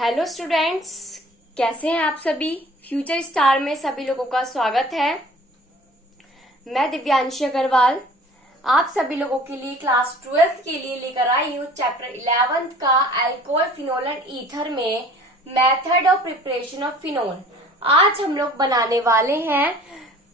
Hello students, कैसे हैं आप सभी। फ्यूचर स्टार में सभी लोगों का स्वागत है। मैं दिव्यांशी अग्रवाल आप सभी लोगों के लिए क्लास 12th के लिए लेकर आई हूँ चैप्टर 11th का अल्कोहल, फिनोल एंड ईथर में method of preparation of phenol. आज हम लोग बनाने वाले हैं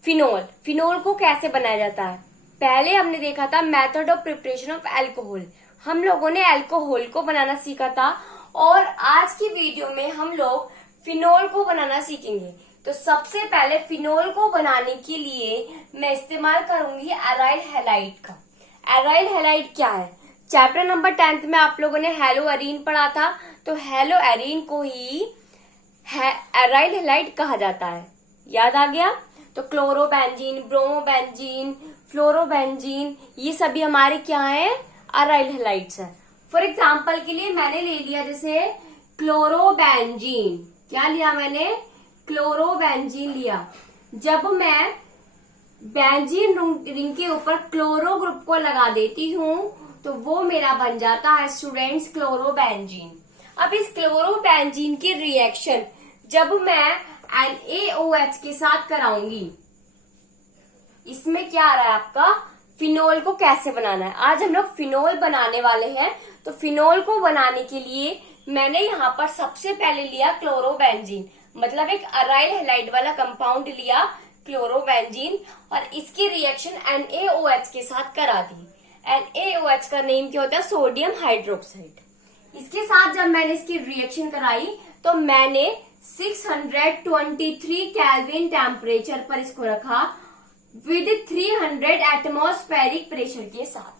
फिनोल। फिनोल को कैसे बनाया जाता है। पहले हमने देखा था method of preparation of alcohol. हम लोगों ने अल्कोहल को बनाना सीखा था और आज की वीडियो में हम लोग फिनोल को बनाना सीखेंगे। तो सबसे पहले फिनोल को बनाने के लिए मैं इस्तेमाल करूंगी एराइल हैलाइड का। एराइल हैलाइड क्या है। चैप्टर नंबर 10th में आप लोगों ने हेलो एरीन पढ़ा था, तो हेलो एरीन को ही एराइल हैलाइड कहा जाता है। याद आ गया। तो क्लोरोबेंजीन, ब्रोमोबेंजीन, फ्लोरोबेंजीन, ये सभी हमारे क्या है, एराइल हैलाइड्स है। फॉर एग्जाम्पल के लिए मैंने ले लिया जैसे क्लोरोबेंजीन। क्या लिया मैंने, क्लोरोबेंजीन लिया। जब मैं बेंजीन रिंग के ऊपर क्लोरो ग्रुप को लगा देती हूँ तो वो मेरा बन जाता है स्टूडेंट्स क्लोरोबेंजीन। अब इस क्लोरोबेंजीन की रिएक्शन जब मैं NaOH के साथ कराऊंगी, इसमें क्या आ रहा है आपका, फिनोल को कैसे बनाना है। आज हम लोग फिनोल बनाने वाले हैं। तो फिनोल को बनाने के लिए मैंने यहाँ पर सबसे पहले लिया क्लोरोबेंजीन, मतलब एक एराइल हैलाइड वाला कंपाउंड लिया क्लोरोबेंजीन, और इसकी रिएक्शन NaOH के साथ करा दी। NaOH का नेम क्या होता है, सोडियम हाइड्रोक्साइड। इसके साथ जब मैंने इसकी रिएक्शन कराई तो मैंने 623 केल्विन टेम्परेचर पर इसको रखा विद 300 एटमॉस्फेरिक प्रेशर के साथ।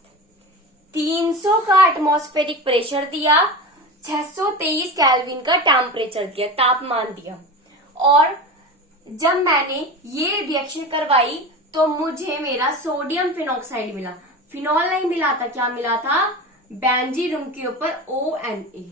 300 का एटमॉस्फेरिक प्रेशर दिया, 623 केल्विन का टेम्परेचर दिया, तापमान दिया। और जब मैंने ये रिएक्शन करवाई तो मुझे मेरा सोडियम फिनॉक्साइड मिला। फिनॉल नहीं मिला था, क्या मिला था, बेंजीन रिंग के ऊपर ONA।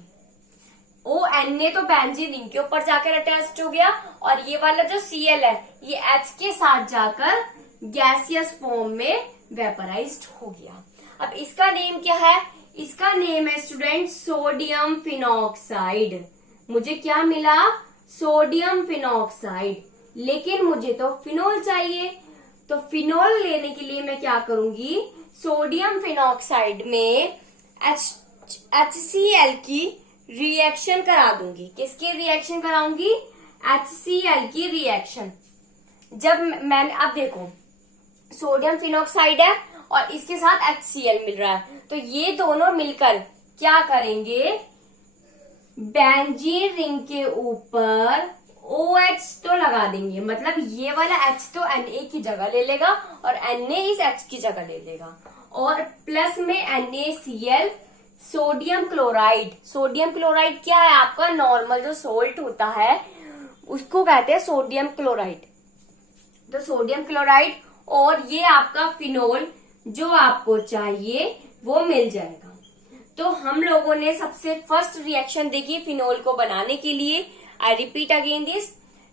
ONA तो बेंजीन रिंग के ऊपर जाकर अटैच हो गया, और ये वाला जो Cl है ये H के साथ जाकर गैसियस फॉर्म में वेपराइज्ड हो गया। अब इसका नेम क्या है, इसका नेम है स्टूडेंट सोडियम फिनॉक्साइड। मुझे क्या मिला, सोडियम फिनॉक्साइड। लेकिन मुझे तो फिनोल चाहिए, तो फिनोल लेने के लिए मैं क्या करूंगी, सोडियम फिनॉक्साइड में HCl की रिएक्शन करा दूंगी। किसकी रिएक्शन कराऊंगी, HCl की रिएक्शन। जब मैंने, अब देखो सोडियम फिनॉक्साइड है और इसके साथ HCl मिल रहा है, तो ये दोनों मिलकर क्या करेंगे, बेंजीन रिंग के ऊपर OH तो लगा देंगे, मतलब ये वाला H तो Na की जगह ले लेगा और Na इस H की जगह ले लेगा, और प्लस में NaCl sodium chloride. Sodium chloride क्या है आपका, नॉर्मल जो सोल्ट होता है उसको कहते हैं सोडियम क्लोराइड। तो सोडियम क्लोराइड और ये आपका फिनोल जो आपको चाहिए वो मिल जाएगा। तो हम लोगों ने सबसे फर्स्ट रिएक्शन देखी फिनोल को बनाने के लिए। I repeat again this,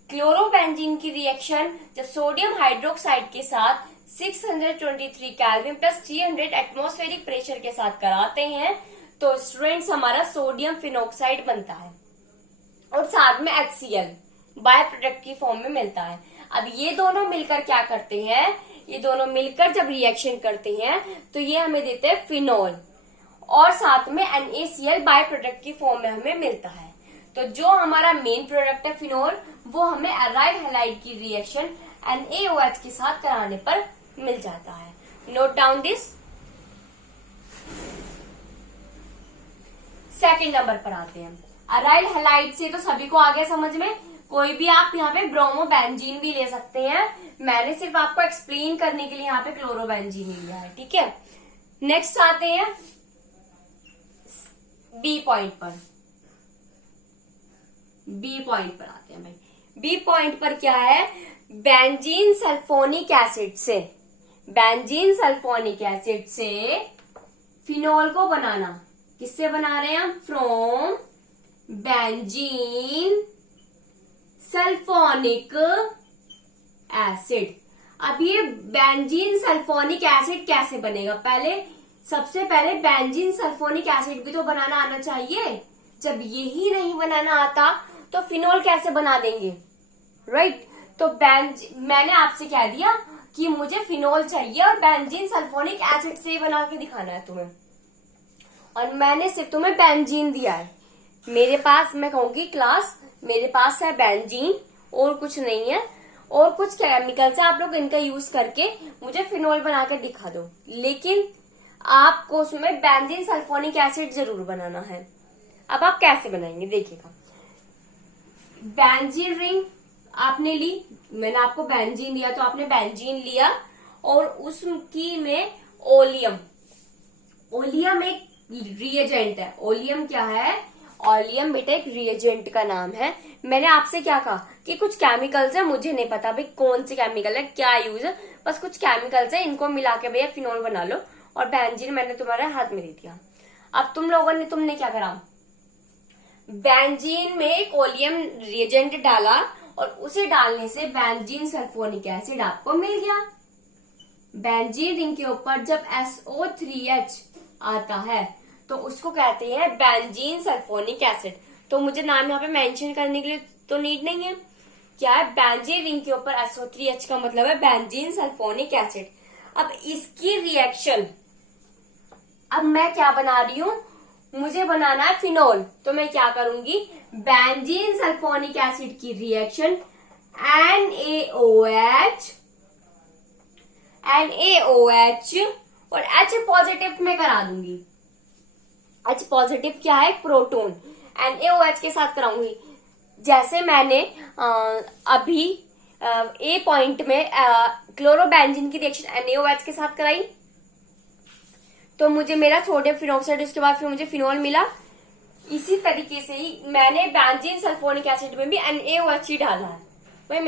chlorobenzene की रिएक्शन जब सोडियम हाइड्रोक्साइड के साथ 623 केल्विन प्लस 300 एटमॉस्फेरिक प्रेशर के साथ कराते हैं तो स्टूडेंट्स हमारा सोडियम फिनॉक्साइड बनता है, और साथ में HCl बाय प्रोडक्ट की फॉर्म में मिलता है। अब ये दोनों मिलकर क्या करते हैं, ये दोनों मिलकर जब रिएक्शन करते हैं तो ये हमें देते हैं फिनोल, और साथ में NaCl बाय प्रोडक्ट की फॉर्म में हमें मिलता है। तो जो हमारा मेन प्रोडक्ट है फिनोल, वो हमें एराइल हैलाइड की रिएक्शन NaOH के साथ कराने पर मिल जाता है। Note down this. Second number पर आते हैं। एराइल हैलाइड से तो सभी को आ गया समझ में। कोई भी आप यहाँ पे ब्रोमोबेंजीन भी ले सकते हैं, मैंने सिर्फ आपको एक्सप्लेन करने के लिए यहाँ पे क्लोरोबेंजीन लिया है, ठीक है। नेक्स्ट आते हैं बी पॉइंट पर। बी पॉइंट पर आते हैं भाई। बी पॉइंट पर क्या है, बेंजीन सल्फोनिक एसिड से, बेंजीन सल्फोनिक एसिड से फिनोल को बनाना। किससे बना रहे हैं हम, फ्रॉम बेंजीन सल्फोनिक एसिड। अब ये बेंजीन सल्फोनिक एसिड कैसे बनेगा, पहले सबसे पहले बेंजीन सल्फोनिक एसिड भी तो बनाना आना चाहिए। जब यही नहीं बनाना आता तो फिनोल कैसे बना देंगे, राइट। तो मैंने आपसे कह दिया कि मुझे फिनोल चाहिए और बेंजीन सल्फोनिक एसिड से बना के दिखाना है तुम्हें, और मैंने सिर्फ तुम्हें बेंजीन दिया है। मेरे पास, मैं कहूंगी क्लास, मेरे पास है बेंजीन और कुछ नहीं है, और कुछ केमिकल्स है, आप लोग इनका यूज करके मुझे फिनोल बना के दिखा दो, लेकिन आपको उसमें बेंजीन सल्फोनिक एसिड जरूर बनाना है। अब आप कैसे बनाएंगे देखिएगा। बेंजीन रिंग आपने ली, मैंने आपको बेंजीन दिया तो आपने बेंजीन लिया, और उसकी में ओलियम, ओलियम एक रिएजेंट है। ओलियम क्या है, ओलियम बेटा एक रिएजेंट का नाम है। मैंने आपसे क्या कहा कि कुछ केमिकल्स है, मुझे नहीं पता भाई कौन से केमिकल है, क्या यूज है, बस कुछ केमिकल्स है, इनको मिला के भैया फिनोल बना लो, और बेंजीन मैंने तुम्हारे हाथ में दे दिया। अब तुमने क्या करा, बेंजीन में एक ओलियम रिएजेंट डाला, और उसे डालने से बेंजीन सल्फोनिक एसिड आपको मिल गया। बेंजीन रिंग के ऊपर जब SO3H आता है तो उसको कहते हैं बेंजीन सल्फोनिक एसिड। तो मुझे नाम यहाँ पे मेंशन करने के लिए तो नीड नहीं है, क्या है, बेंजीन रिंग के ऊपर SO3H का मतलब है बेंजीन सल्फोनिक एसिड। अब इसकी रिएक्शन, अब मैं क्या बना रही हूं, मुझे बनाना है फिनोल, तो मैं क्या करूंगी, बेंजीन सल्फोनिक एसिड की रिएक्शन NaOH और H पॉजिटिव में करा दूंगी। H पॉजिटिव क्या है, प्रोटॉन, NaOH के साथ कराऊंगी। जैसे मैंने अभी A पॉइंट में क्लोरोबेंजीन की रिएक्शन NaOH के साथ कराई, तो मुझे मेरा सोडियम फिनोक्साइड, उसके बाद फिर मुझे फिनोल मिला। इसी तरीके से ही मैंने बेंजीन सल्फोनिक एसिड में भी NaOH ही डाला है। भाई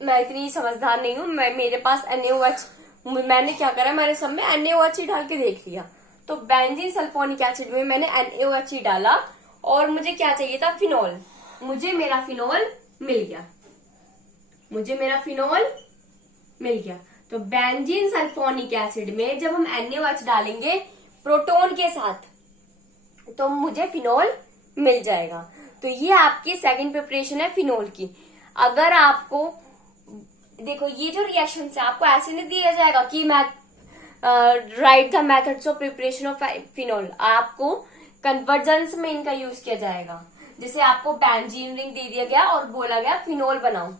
मैं इतनी समझदार नहीं हूं, मेरे पास NaOH, मैंने क्या करा, मैंने सब में NaOH ही डाल के देख लिया। तो बेंजीन सल्फोनिक एसिड में मैंने NaOH ही डाला, और मुझे क्या चाहिए था, फिनोल। मुझे मेरा फिनोल मिल गया, तो बेंजीन सल्फोनिक एसिड में जब हम NaOH डालेंगे प्रोटॉन के साथ, तो मुझे फिनोल मिल जाएगा। तो ये आपकी सेकंड प्रिपरेशन है फिनोल की। अगर आपको देखो, ये जो रिएक्शन है आपको ऐसे नहीं दिया जाएगा कि right the methods of preparation of phenol, आपको कन्वर्जेंस में इनका यूज किया जाएगा। जैसे आपको बेंजीन रिंग दे दिया गया और बोला गया फिनोल बनाओ,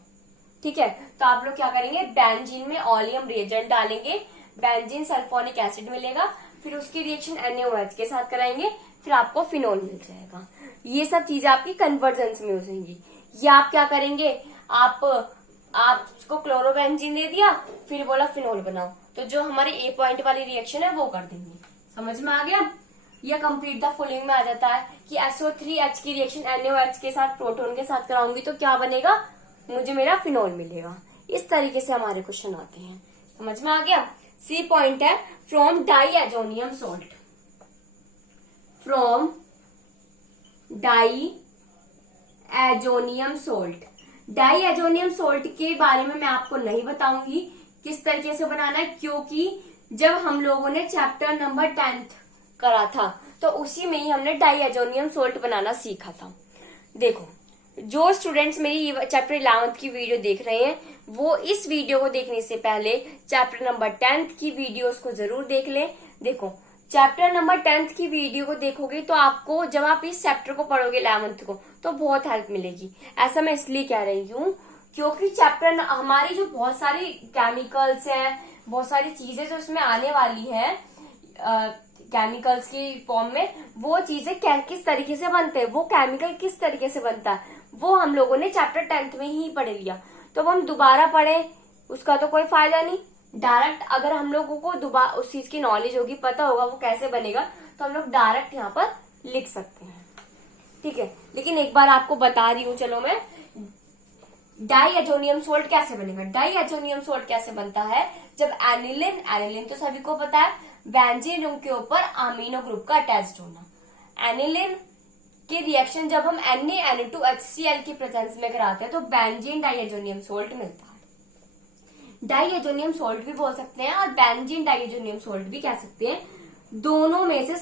ठीक है, तो आप लोग क्या करेंगे, बेंजीन में ओलियम रिएजेंट डालेंगे, बेंजीन सल्फोनिक एसिड मिलेगा, फिर उसकी रिएक्शन NaOH के साथ कराएंगे, फिर आपको फिनोल मिल जाएगा। ये सब चीजें आपकी कन्वर्जेंस में हो जाएंगी। ये आप क्या करेंगे, आप उसको क्लोरोबेंजीन दे दिया, फिर बोला फिनोल बनाओ, तो जो हमारी A पॉइंट वाली रिएक्शन है वो कर देंगे। समझ में आ गया। यह कंप्लीट द फॉलोइंग में आ जाता है कि SO3H की रिएक्शन NaOH के साथ प्रोटॉन के साथ कराऊंगी तो क्या बनेगा, मुझे मेरा फिनोल मिलेगा। इस तरीके से हमारे क्वेश्चन आते हैं। समझ में आ गया। C पॉइंट है from diazonium salt, from diazonium salt. Diazonium salt के बारे में मैं आपको नहीं बताऊंगी किस तरीके से बनाना है, क्योंकि जब हम लोगों ने चैप्टर नंबर 10 करा था तो उसी में ही हमने डाईएजोनियम सोल्ट बनाना सीखा था। देखो, जो स्टूडेंट्स मेरी चैप्टर 11 की वीडियो देख रहे हैं वो इस वीडियो को देखने से पहले चैप्टर नंबर 10 की वीडियोस को जरूर देख लें। देखो, चैप्टर नंबर 10 की वीडियो को देखोगे तो आपको, जब आप इस चैप्टर को पढ़ोगे 11th को, तो बहुत हेल्प मिलेगी। ऐसा मैं इसलिए कह रही हूँ क्योंकि चैप्टर हमारी जो बहुत सारी केमिकल्स हैं, बहुत सारी चीजें जो इसमें आने वाली है केमिकल्स की फॉर्म में, वो चीजें किस तरीके से बनते हैं, वो केमिकल किस तरीके से बनता है, वो हम लोगों ने चैप्टर 10 में ही पढ़ लिया। तो हम दोबारा पढ़े उसका तो कोई फायदा नहीं। डायरेक्ट अगर हम लोगों को दोबारा उस चीज की नॉलेज होगी, पता होगा वो कैसे बनेगा, तो हम लोग डायरेक्ट यहाँ पर लिख सकते हैं, ठीक है। लेकिन एक बार आपको बता रही हूँ, चलो मैं, डाईएजोनियम सोल्ट कैसे बनेगा। डाईएजोनियम सोल्ट कैसे बनता है, जब एनिलिन तो सभी को पता है, बेंजीन रिंग के ऊपर अमीनो ग्रुप का अटैच्ड होना। एनिलिन की रिएक्शन जब हम Na-NO2HCl की प्रेजेंस में कराते हैं तो बेंजीन डाईएजोनियम सोल्ट मिलता है। डाईएजोनियम सोल्ट भी बोल सकते हैं और बेंजीन डाईएजोनियम सोल्ट भी कह सकते हैं। दोनों में से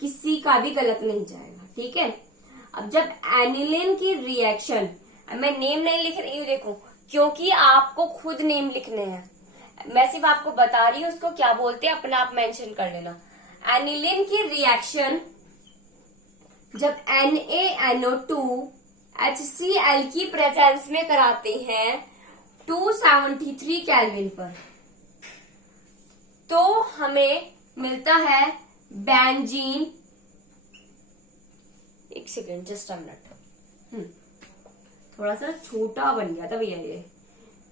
किसी का भी गलत नहीं जाएगा, ठीक है। अब जब एनिलीन की रिएक्शन, मैं नेम नहीं लिख रही हूँ देखो, क्योंकि आपको खुद नेम लिखने हैं, मैं सिर्फ आपको बता रही हूँ उसको क्या बोलते हैं, अपना आप मेंशन कर लेना। एनिलीन की रिएक्शन जब NaNO2 HCl की प्रेजेंस में कराते हैं 273 केल्विन पर, तो हमें मिलता है बेंजीन, एक सेकेंड जस्ट अ मिनट, थोड़ा सा छोटा बन गया था भैया ये,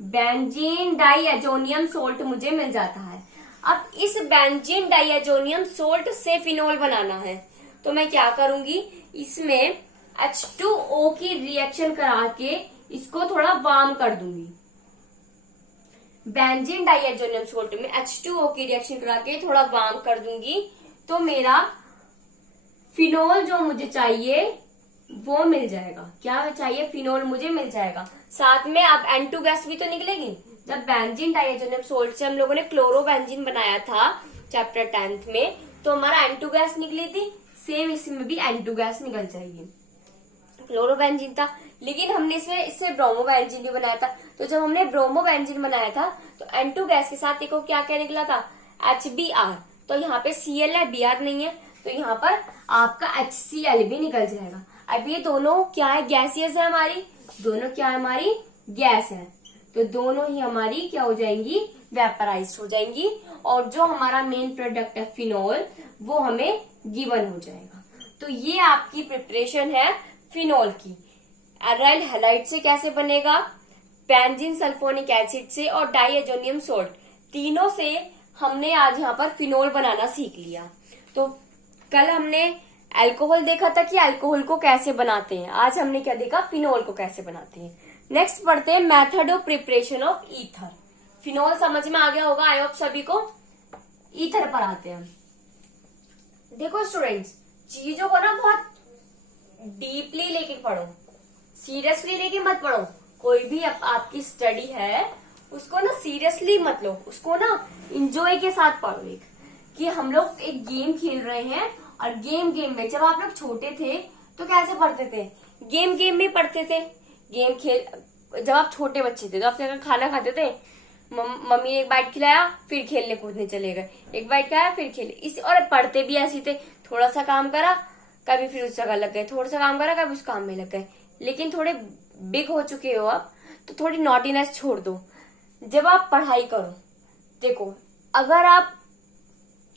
बेंजीन डाइएजोनियम सोल्ट मुझे मिल जाता है। अब इस बेंजीन डाइएजोनियम सोल्ट से फिनोल बनाना है, तो मैं क्या करूंगी, इसमें H2O की रिएक्शन करा के इसको थोड़ा वार्म कर दूंगी। बेंजीन डाइएजोनियम सोल्ट में H2O की रिएक्शन करा के थोड़ा वार्म कर दूंगी, तो मेरा फिनोल जो मुझे चाहिए वो मिल जाएगा। क्या चाहिए, फिनोल मुझे मिल जाएगा। साथ में अब N2 गैस भी तो निकलेगी। जब बेंजीन डाइएजोनियम सोल्ट से हम लोगों ने क्लोरोबेंजीन बनाया था चैप्टर 10th में, तो हमारा N2 गैस निकली थी, सेम इसमें भी N2 गैस निकल जाएगी। क्लोरोबेंजीन था, लेकिन हमने इससे ब्रोमोबेंजीन भी बनाया था। तो जब हमने ब्रोमोबेंजीन बनाया था तो N2 गैस के साथ देखो क्या क्या निकला था, HBr। तो यहाँ पे Cl है, Br नहीं है, तो यहाँ पर आपका HCl भी निकल जाएगा। अब ये दोनों क्या है, गैसियस है हमारी, दोनों क्या है, हमारी गैस है, तो दोनों ही हमारी क्या हो जाएंगी, वेपराइज हो जाएंगी, और जो हमारा मेन प्रोडक्ट है फिनोल वो हमें गिवन हो जाएगा। तो ये आपकी प्रिपरेशन है फिनोल की। एराइल हैलाइड से कैसे बनेगा, बेंजीन सल्फोनिक एसिड से और डाइएजोनियम सोल्ट, तीनों से हमने आज यहाँ पर फिनोल बनाना सीख लिया। तो कल हमने अल्कोहल देखा था कि अल्कोहल को कैसे बनाते हैं, आज हमने क्या देखा, फिनोल को कैसे बनाते हैं। नेक्स्ट पढ़ते हैं method of preparation of ether. Phenol समझ में आ गया होगा आई होप सभी को। ईथर पर आते हैं। देखो स्टूडेंट्स, चीजों को ना बहुत डीपली लेके पढ़ो, सीरियसली लेके मत पढ़ो। कोई भी आपकी स्टडी है उसको ना सीरियसली मत लो, उसको ना इंजॉय के साथ पढ़ो। एक कि हम लोग एक गेम खेल रहे हैं, और गेम में जब आप लोग छोटे थे तो कैसे पढ़ते थे, गेम में पढ़ते थे। गेम खेल, जब आप छोटे बच्चे थे तो आप क्या खाना खाते थे, मम्मी ने एक बाइट खिलाया फिर खेलने कूदने चले गए, एक बाइट खाया फिर खेले, इस और पढ़ते भी ऐसे थे, थोड़ा सा काम करा कभी फिर उस जगह लग गए, थोड़ा सा काम करा कभी उस काम में लग गए। लेकिन थोड़े बिग हो चुके हो आप, तो थोड़ी नॉटीनेस छोड़ दो। जब आप पढ़ाई करो, देखो अगर आप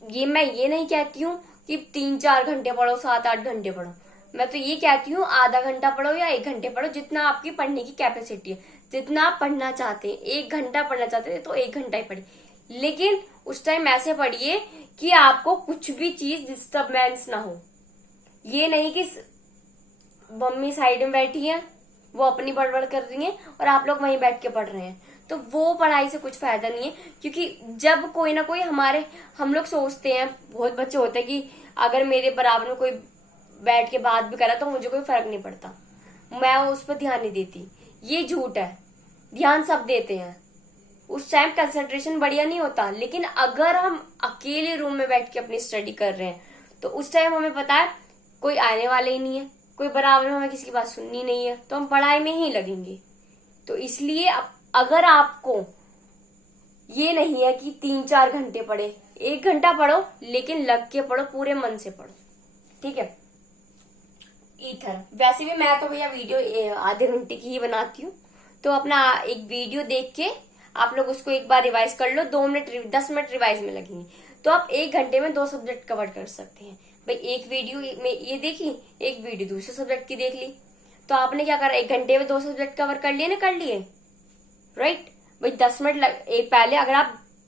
मैं ये नहीं कहती हूँ कि 3-4 घंटे पढ़ो, 7-8 घंटे पढ़ो, मैं तो ये कहती हूँ आधा घंटा पढ़ो या 1 घंटे पढ़ो, जितना आपकी पढ़ने की कैपेसिटी है, जितना आप पढ़ना चाहते हैं। 1 घंटा पढ़ना चाहते हैं तो 1 घंटा ही पढ़िए, लेकिन उस टाइम ऐसे पढ़िए कि आपको कुछ भी चीज डिस्टर्बेंस ना हो। ये नहीं कि मम्मी साइड में बैठी है, वो अपनी बड़बड़ कर रही है और आप लोग वहीं बैठ के पढ़ रहे हैं, तो वो पढ़ाई से कुछ फायदा नहीं है। क्योंकि जब कोई ना कोई हम लोग सोचते हैं, बहुत बच्चे होते हैं कि अगर मेरे बराबर में कोई बैठ के बात भी करा तो मुझे कोई फर्क नहीं पड़ता, मैं उस पर ध्यान नहीं देती। ये झूठ है, ध्यान सब देते हैं, उस टाइम कंसंट्रेशन बढ़िया नहीं होता। लेकिन अगर हम अकेले रूम में बैठ के अपनी स्टडी कर रहे हैं तो उस टाइम हमें पता है कोई आने वाले ही नहीं है, कोई बराबर में हमें किसी की बात सुननी नहीं है, तो हम पढ़ाई में ही लगेंगे। तो इसलिए अगर आपको ये नहीं है कि 3-4 घंटे पढ़े, 1 घंटा पढ़ो, लेकिन लग के पढ़ो, पूरे मन से पढ़ो, ठीक है। ईथर, वैसे भी मैं तो भैया वीडियो आधे घंटे की ही बनाती हूँ, तो अपना एक वीडियो देख के आप लोग उसको एक बार रिवाइज कर लो, 10 मिनट रिवाइज में लगेंगे, तो आप 1 घंटे में 2 सब्जेक्ट कवर कर सकते हैं। भाई एक वीडियो में ये देखी, एक वीडियो दूसरे सब्जेक्ट की देख ली, तो आपने क्या करा, 1 घंटे में 2 सब्जेक्ट कवर कर लिए ना, कर लिए, राइट। भाई 10 मिनट एक पहले अगर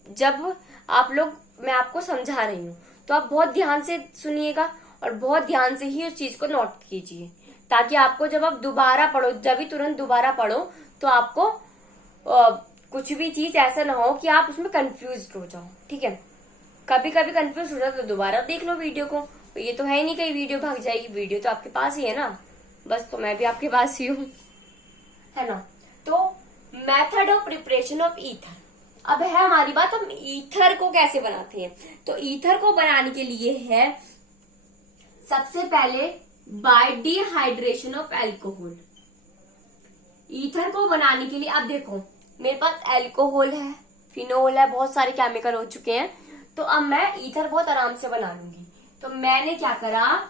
जब आप लोग, मैं आपको समझा रही हूँ तो आप बहुत ध्यान से सुनिएगा और बहुत ध्यान से ही उस चीज को नोट कीजिए, ताकि आपको जब आप दोबारा पढ़ो, जब भी तुरंत दोबारा पढ़ो, तो आपको कुछ भी चीज ऐसा ना हो कि आप उसमें कंफ्यूज हो जाओ, ठीक है। कभी कभी कंफ्यूज हो जाओ तो दोबारा देख लो वीडियो को, तो ये तो है ही नहीं कहीं वीडियो भाग जाएगी, वीडियो तो आपके पास ही है ना, बस तो मैं भी आपके पास ही हूँ, है ना। तो method of preparation of ether, अब है हमारी बात, हम ईथर को कैसे बनाते हैं। तो ईथर को बनाने के लिए है, सबसे पहले bye dehydration of alcohol. Ether को बनाने के लिए अब देखो मेरे पास एल्कोहल है, फिनोल है, बहुत सारे केमिकल हो चुके हैं, तो अब मैं ईथर बहुत आराम से बना लूंगी। तो मैंने क्या करा,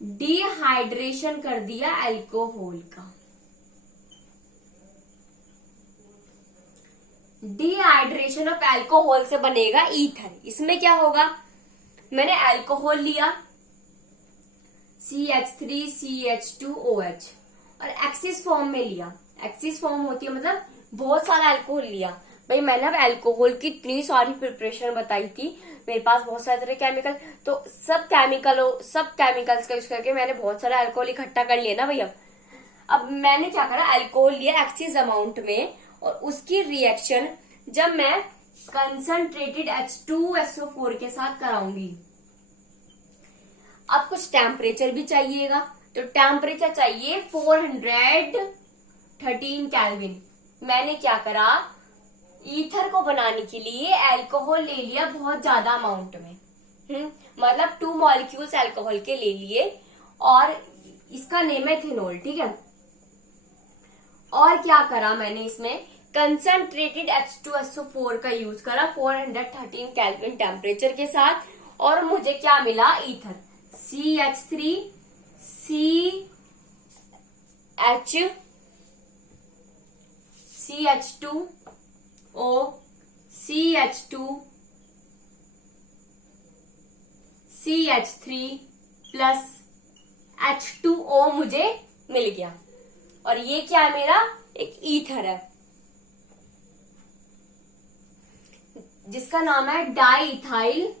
डिहाइड्रेशन कर दिया एल्कोहल का। डिहाइड्रेशन ऑफ एल्कोहल से बनेगा ईथर। इसमें क्या होगा, मैंने एल्कोहल लिया CH3CH2OH और एक्सिस फॉर्म में लिया। एक्सिस फॉर्म होती है मतलब बहुत सारा अल्कोहल लिया। भाई मैंने अब अल्कोहल की इतनी सारी प्रिपरेशन बताई थी, मेरे पास बहुत सारे तरह केमिकल, तो सब केमिकल्स का यूज करके मैंने बहुत सारा अल्कोहल इकट्ठा कर लिया ना भैया। अब मैंने क्या करा, अल्कोहल लिया एक्सिस अमाउंट में और उसकी रिएक्शन जब मैं कंसंट्रेटेड H2SO4 के साथ कराऊंगी। अब कुछ टेम्परेचर भी चाहिएगा, तो टेम्परेचर चाहिए 413 केल्विन। मैंने क्या करा, ईथर को बनाने के लिए अल्कोहल ले लिया बहुत ज्यादा अमाउंट में, मतलब 2 मॉलिक्यूल्स अल्कोहल के ले लिए और इसका नेम है इथेनॉल, ठीक है। और क्या करा मैंने, इसमें कंसंट्रेटेड H2SO4 का यूज करा 413 केल्विन टेम्परेचर के साथ, और मुझे क्या मिला, ether CH3CH2O CH2CH3 plus H2O मुझे मिल गया। और ये क्या है, मेरा एक ईथर है जिसका नाम है डाइइथाइल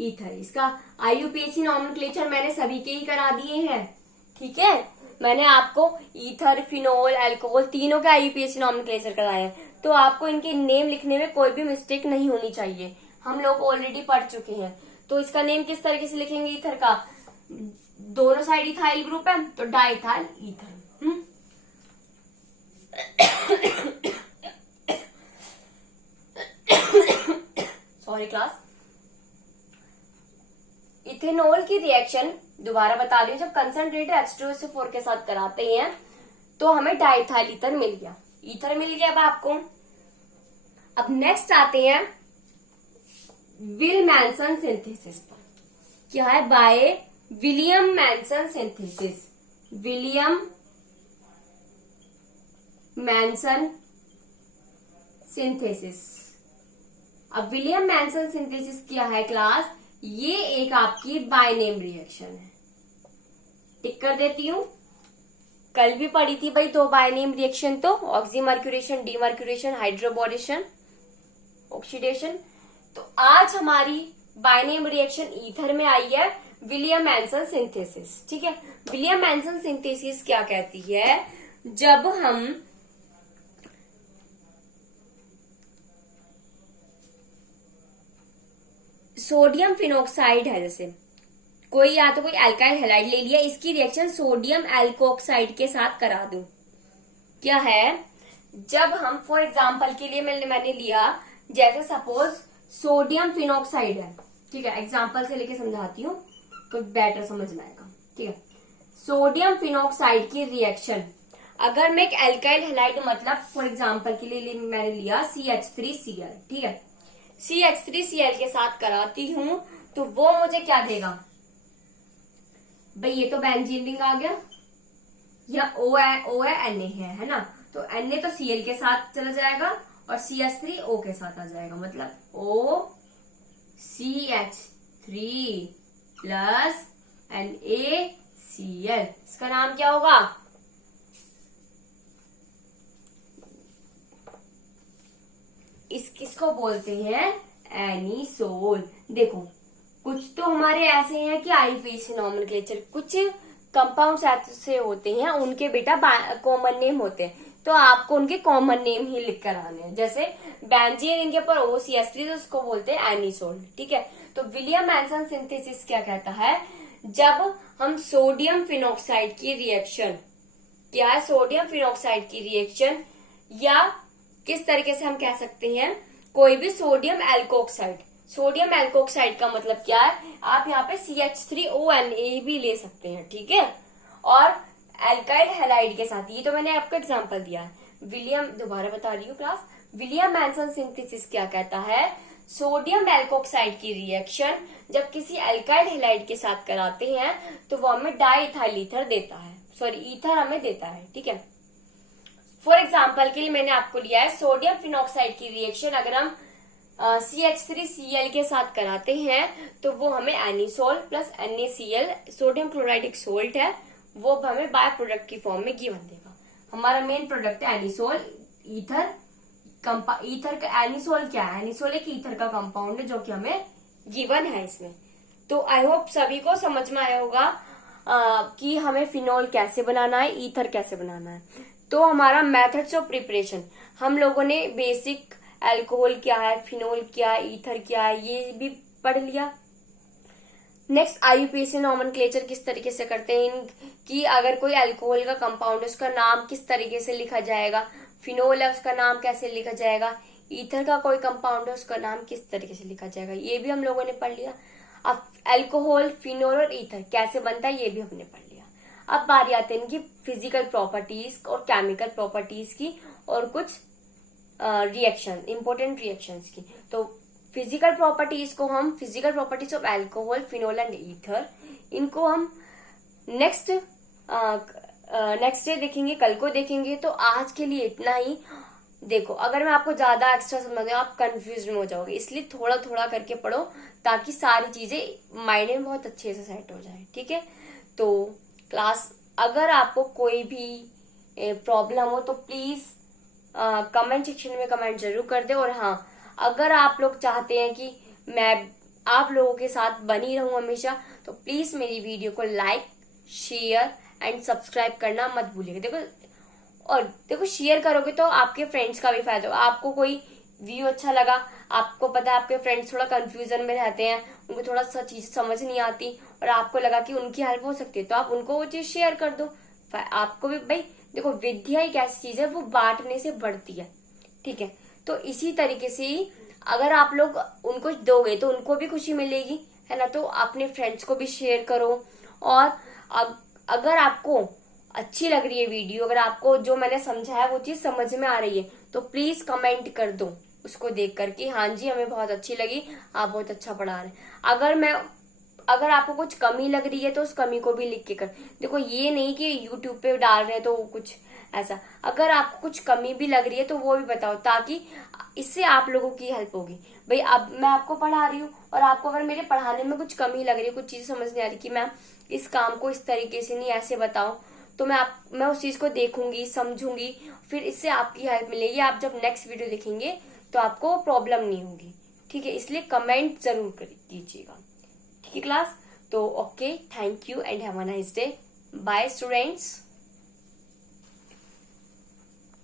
ईथर। इसका IUPAC नॉमेनक्लेचर मैंने सभी के ही करा दिए हैं, ठीक है। मैंने आपको ईथर, फिनोल, अल्कोहल तीनों के IUPAC नॉमेनक्लेचर कराए हैं, तो आपको इनके नेम लिखने में कोई भी मिस्टेक नहीं होनी चाहिए, हम लोग ऑलरेडी पढ़ चुके हैं। तो इसका नेम किस तरीके से लिखेंगे ईथर का, दोनों साइड इथाइल ग्रुप है तो diethyl ether. Sorry class. Ethanol की रिएक्शन दोबारा बता रही हूँ, जब कंसंट्रेटेड H2SO4 के साथ कराते हैं तो हमें डाइइथाइल ईथर मिल गया, ईथर मिल गया अब आपको। अब नेक्स्ट आते हैं विल-मैनसन सिंथेसिस पर। क्या है, by William Manson synthesis. William Manson synthesis. अब विलियम मैनसन सिंथेसिस क्या है क्लास, ये एक आपकी बायनेम रिएक्शन है। टिक कर देती हूं, कल भी पढ़ी थी भाई 2 बायनेम रिएक्शन, तो ऑक्सीमर्क्यूरेशन, डीमर्क्यूरेशन, हाइड्रोबोरेशन, ऑक्सीडेशन। तो आज हमारी बायनेम रिएक्शन ईथर में आई है, विलियम मैनसन सिंथेसिस, ठीक है। विलियम मैनसन सिंथेसिस क्या कहती है, जब हम सोडियम फिनोक्साइड है, जैसे कोई या तो कोई अल्काइल हैलाइड ले लिया, इसकी रिएक्शन सोडियम एल्कोक्साइड के साथ करा दूं। क्या है, जब हम फॉर एग्जांपल के लिए मैंने लिया, जैसे सपोज सोडियम फिनोक्साइड है, ठीक है, एग्जांपल से लेके समझाती हूँ तो बेटर समझ में आएगा, ठीक है। सोडियम फिनोक्साइड की रिएक्शन अगर मैं एक अल्काइल हैलाइड, मतलब फॉर एग्जांपल के लिए मैंने लिया CH3Cl, ठीक है, CH3Cl के साथ कराती हूं तो वो मुझे क्या देगा भाई, ये तो बेंजीन रिंग आ गया, या O है Na है ना, तो Na तो Cl के साथ चला जाएगा और CH3O के साथ आ जाएगा, मतलब OCH3 प्लस NaCl। इसका नाम क्या होगा, किसको बोलते हैं, एनिसोल। देखो कुछ तो हमारे ऐसे हैं कि IUPAC नॉमेनक्लेचर, कुछ कंपाउंड्स ऐसे होते हैं उनके बेटा कॉमन नेम होते हैं, तो आपको उनके कॉमन नेम ही लिख कर आने हैं। जैसे बेंजीन इनके ऊपर OCH3 तो उसको बोलते हैं एनिसोल, ठीक है। तो विलियम मैनसन सिंथेसिस क्या कहता है, जब हम सोडियम फिनोक्साइड की रिएक्शन, क्या है, सोडियम फिनोक्साइड की रिएक्शन, या किस तरीके से हम कह सकते हैं, कोई भी सोडियम एल्कोक्साइड। सोडियम एल्कोक्साइड का मतलब क्या है, आप यहाँ पे CH3ONA भी ले सकते हैं, ठीक है। और एल्काइल हैलाइड के साथ, ये तो मैंने आपको एग्जांपल दिया है। विलियम, दोबारा बता रही हूँ क्लास, विलियम मैनसन सिंथेसिस क्या कहता है, सोडियम एल्कोक्साइड की रिएक्शन जब किसी एल्काइल हैलाइड के साथ कराते हैं तो वो हमें डाईइथाइल ईथर देता है, सॉरी ईथर हमें देता है, ठीक है। फॉर एग्जाम्पल के लिए मैंने आपको लिया है सोडियम फिनॉक्साइड की रिएक्शन अगर हम CH3Cl के साथ कराते हैं तो वो हमें anisole plus NaCl, sodium chloride एक सोल्ट है, वो हमें बाय प्रोडक्ट की फॉर्म में गिवन देगा। हमारा मेन प्रोडक्ट है एनिसोल ईथर। ईथर का एनिसोल क्या है, एनिसोल एक ईथर का कंपाउंड है जो कि हमें गिवन है इसमें। तो आई होप सभी को समझ में आया होगा कि हमें फिनोल कैसे बनाना है, ईथर कैसे बनाना है। तो हमारा मेथड्स ऑफ प्रिपरेशन, हम लोगों ने बेसिक अल्कोहल क्या है, फिनोल क्या है, ईथर क्या है, ये भी पढ़ लिया। नेक्स्ट IUPAC नॉमेनक्लेचर किस तरीके से करते हैं, कि अगर कोई अल्कोहल का कंपाउंड है उसका नाम किस तरीके से लिखा जाएगा, फिनोल है उसका नाम कैसे लिखा जाएगा, ईथर का कोई कंपाउंड है उसका नाम किस तरीके से लिखा जाएगा, ये भी हम लोगों ने पढ़ लिया। अब अल्कोहल, फिनोल और ईथर कैसे बनता है ये भी हमने पढ़ लिया। अब बारी आते हैं इनकी फिजिकल प्रॉपर्टीज और केमिकल प्रॉपर्टीज की और कुछ रिएक्शन, इंपॉर्टेंट रिएक्शंस की। तो physical properties of alcohol, phenol and ether, इनको हम नेक्स्ट डे देखेंगे, कल को देखेंगे। तो आज के लिए इतना ही। देखो, अगर मैं आपको ज्यादा एक्स्ट्रा समझ दूं आप कंफ्यूज हो जाओगे, इसलिए थोड़ा थोड़ा करके पढ़ो ताकि सारी चीजें माइंड में बहुत अच्छे से सेट हो जाए, ठीक है। तो क्लास, अगर आपको कोई भी प्रॉब्लम हो तो प्लीज कमेंट सेक्शन में कमेंट जरूर कर दे। और हाँ, अगर आप लोग चाहते हैं कि मैं आप लोगों के साथ बनी रहूं हमेशा, तो प्लीज मेरी वीडियो को लाइक, शेयर एंड सब्सक्राइब करना मत भूलिएगा। देखो शेयर करोगे तो आपके फ्रेंड्स का भी फायदा होगा। आपको कोई व्यू अच्छा लगा, आपको पता है आपके फ्रेंड्स थोड़ा कंफ्यूजन में रहते हैं, उनको थोड़ा सा चीज समझ नहीं आती और आपको लगा कि उनकी हेल्प हो सकती है, तो आप उनको वो चीज शेयर कर दो। आपको भी भाई देखो, विद्या एक ऐसी चीज है वो बांटने से बढ़ती है, ठीक है। तो इसी तरीके से ही अगर आप लोग उनको दोगे तो उनको भी खुशी मिलेगी, है ना। तो अपने फ्रेंड्स को भी शेयर करो। और अगर आपको अच्छी लग रही है वीडियो, अगर आपको जो मैंने समझाया वो चीज समझ में आ रही है, तो प्लीज कमेंट कर दो उसको देख कर कि हाँ जी हमें बहुत अच्छी लगी, आप बहुत अच्छा पढ़ा रहे हैं। अगर आपको कुछ कमी लग रही है तो उस कमी को भी लिख के कर देखो। ये नहीं कि यूट्यूब पे डाल रहे हैं तो कुछ ऐसा, अगर आपको कुछ कमी भी लग रही है तो वो भी बताओ, ताकि इससे आप लोगों की हेल्प होगी। भाई अब मैं आपको पढ़ा रही हूँ और आपको अगर मेरे पढ़ाने में कुछ कमी लग रही है, कुछ चीजें समझ नहीं आ रही कि मैम इस काम को इस तरीके से नहीं ऐसे बताओ, तो मैं उस चीज को देखूंगी, समझूंगी, फिर इससे आपकी हेल्प मिलेगी। आप जब नेक्स्ट वीडियो देखेंगे तो आपको प्रॉब्लम नहीं होगी, ठीक है। इसलिए कमेंट जरूर कीजिएगा, ठीक है क्लास। तो okay, thank you and have a nice day. Bye students.